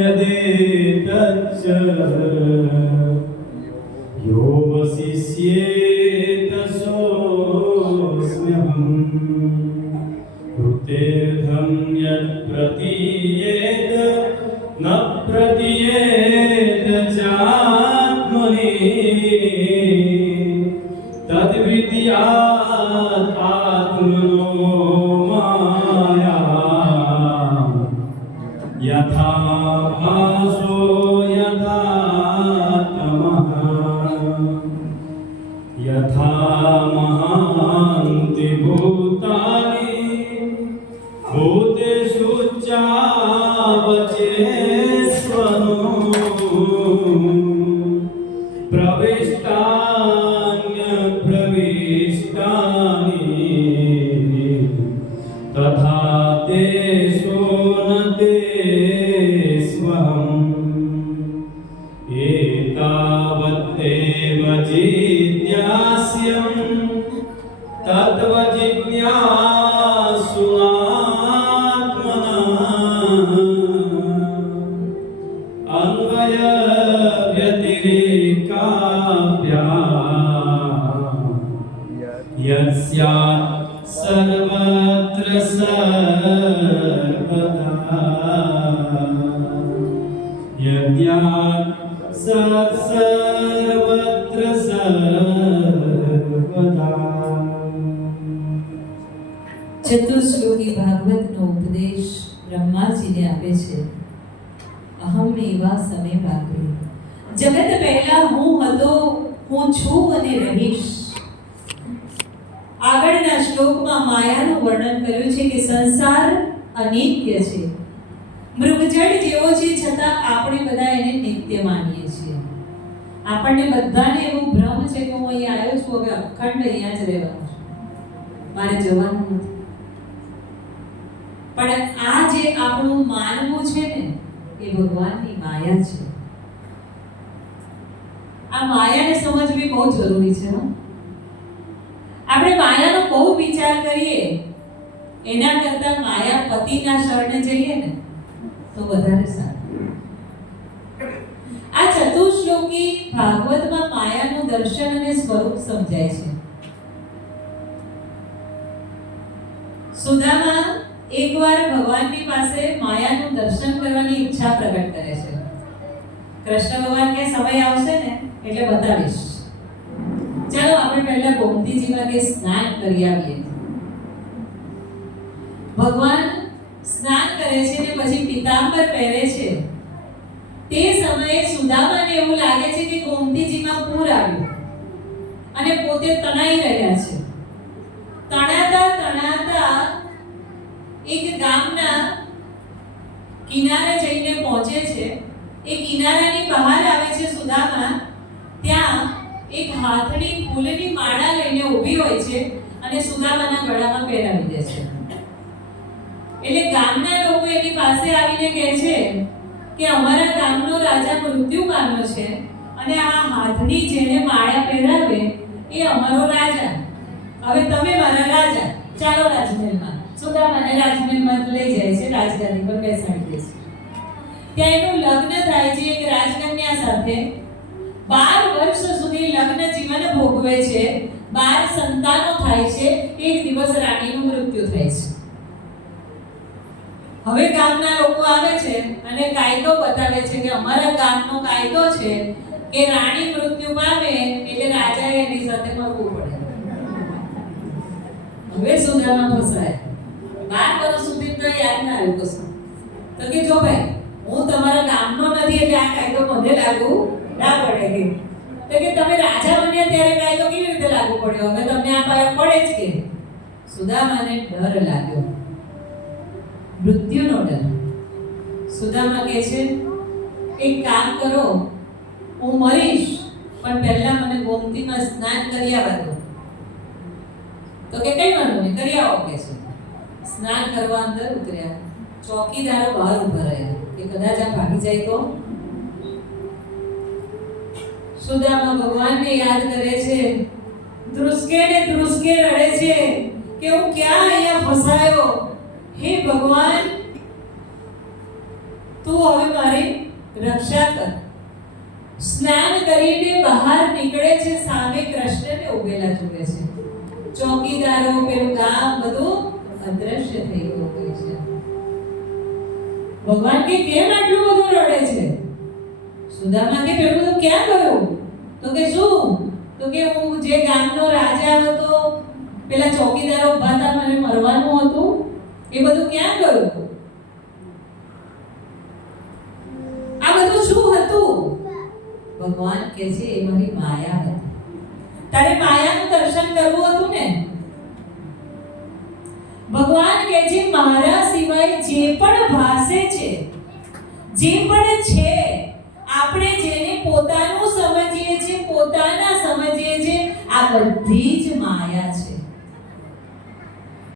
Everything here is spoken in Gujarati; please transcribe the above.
यदेतच्च यो वसिष्येत सोऽस्म्यहम् कृतेऽर्थं यत् प्रतीयेत न प्रतीयेत चात्मनि तद्विद्यात् आत्मनो माया यथा भासो यथा तमः यथा महान्ति भूतानि भूतेषु चावचेष्वनो प्रविष्टान्यप्रविष्टानि तथा तेषु न ते एतावदेव जिज्ञास्यं तत्त्वजिज्ञासुनात्मनः अन्वयव्यतिरेकाभ्याम् यस्यात् सर्वत्र सर्वदा यद्यात् सर्वत्र सर्वदा। ચતુશ્લોકી ભાગવતનો ઉપદેશ બ્રહ્માજીને આપે છે. અહમ એવા સમય ભાગવે, જગત પહેલા હું હતો, હું છું અને રહીશ. આગળના શ્લોકમાં માયાનું વર્ણન કર્યું છે કે સંસાર અનિત્ય છે, મૃગજળ જેવો છે, છતાં આપણે બધા એને નિત્ય માનીએ છીએ. આપણને બધાને એવું ભ્રમ છે કે હું અહીં આવ્યો છું, હવે અખંડ અહીંયા જ રહેવાનું છે, મારે જવાનું નથી. પણ આ જે આપણું માનવું છે ને, એ ભગવાનની માયા છે. આ માયાને સમજવી બહુ જરૂરી છે. આપણે માયાનો બહુ વિચાર કરીએ એના કરતા માયાપતિના શરણે જઈએ ને તો વધારે સારું. આ ચતુશ્લોકી ભાગવતમાં માયાનું દર્શન અને સ્વરૂપ સમજાય છે. સુદામા એકવાર ભગવાનની પાસે માયાનું દર્શન કરવાની ઈચ્છા પ્રગટ કરે છે. કૃષ્ણ ભગવાન કે સમય આવશે ને એટલે બતાવીશ. ચાલો આપણે પહેલા ગોમતીજીમાં કે સ્નાન કરી આવીએ. ભગવાન સ્નાન કરે છે ને પછી પીતાંબર પહેરે છે. તે સમયે સુદામાને એવું લાગે છે કે ગોમતીજીમાં પૂર આવ્યું અને પોતે તણાઈ રહ્યા છે. તણાતા એક ગામના કિનારે જઈને પહોંચે છે. એ કિનારાની બહાર આવે છે સુદામા. ત્યાં એક હાથની ફૂલની માળા લઈને ઊભી હોય છે અને સુદામાના ગળામાં પહેરાવી દે છે. એટલે ગામના લોકો એની પાસે આવીને કહે છે કે અમારા ગામનો રાજા મૃત્યુ પામ્યો છે અને આ હાથની જેને માળા પહેરાવે એ અમારો રાજા. હવે તમે મારા રાજા, ચાલો રાજમહેલમાં. સુદામાને રાજમહેલમાં લઈ જાય છે, રાજગાદી પર બેસાડી દે છે. ત્યાં એનું લગ્ન થાય છે એક રાજકન્યા સાથે. 12 વર્ષ સુધી લગ્ન જીવન ભોગવે છે. 12 સંતાનો થાય છે. એક દિવસ રાણીનું મૃત્યુ થાય છે. હવે ગામના લોકો આવે છે અને કાયદો બતાવે છે કે અમારા ગામનો કાયદો છે કે રાણી મૃત્યુ પામે એટલે રાજાએ એની સાથે મરવું પડે. હવે સુદામા ફસાય. 12 વર્ષ સુધી તો યાદ ના આવ્યું કશું. તો કે જો ભાઈ, હું તમારા ગામનો નથી એટલે આ કાયદો મને લાગુ ના પડે. તો કે તમે રાજા બન્યા ત્યારે કાયદો કેવી રીતે લાગુ પડ્યો? હવે તમને આ પાયો પડે જ કે? સુદામાને ડર લાગ્યો, મૃત્યુનો ડર. સુદામા કહે છે એક કામ કરો, હું મરીશ પણ પહેલા મને ગોમતીમાં સ્નાન કરી આવવા દો. તો કે કઈ વાંધો નહીં, કરી આવો કે છે. સ્નાન કરવા અંદર ઉતર્યા. ચોકીદારો બહાર ઉભા રહ્યા કે કદાચ આ ભાગી જાય તો. સુદામા ભગવાનને યાદ કરે છે. ધ્રુસકે ને ધ્રુસકે રડે છે કે હું ક્યાં અહીંયા ફસાયો. હે ભગવાન, તું હવે મારી રક્ષા કર. સ્નાન કરીને બહાર નીકળે છે, સામે કૃષ્ણને ઉભેલા જુએ છે. ચોકીદારો, પેલું ગામ બધું અદ્રશ્ય થઈ ગયું હોય છે. ભગવાન કે કેમ આટલું બધું રડે છે? સુદામા કે પેલું બધું ક્યાં ગયું? તો કે શું? તો કે હું જે ગામનો રાજા હતો, પેલા ચોકીદારો ઉભા હતા, મને મરવાનું હતું, એ બધું ક્યાં ગયું? આ બધું શું હતું? ભગવાન કહે છે એ મારી માયા હતી. તારે માયાનું દર્શન કરવું હતું ને? ભગવાન કહે છે મારા સિવાય જે પણ ભાસે છે, જે પણ છે, આપણે જેને પોતાનું સમજીએ છીએ, પોતાના સમજીએ છીએ, આ બધી જ માયા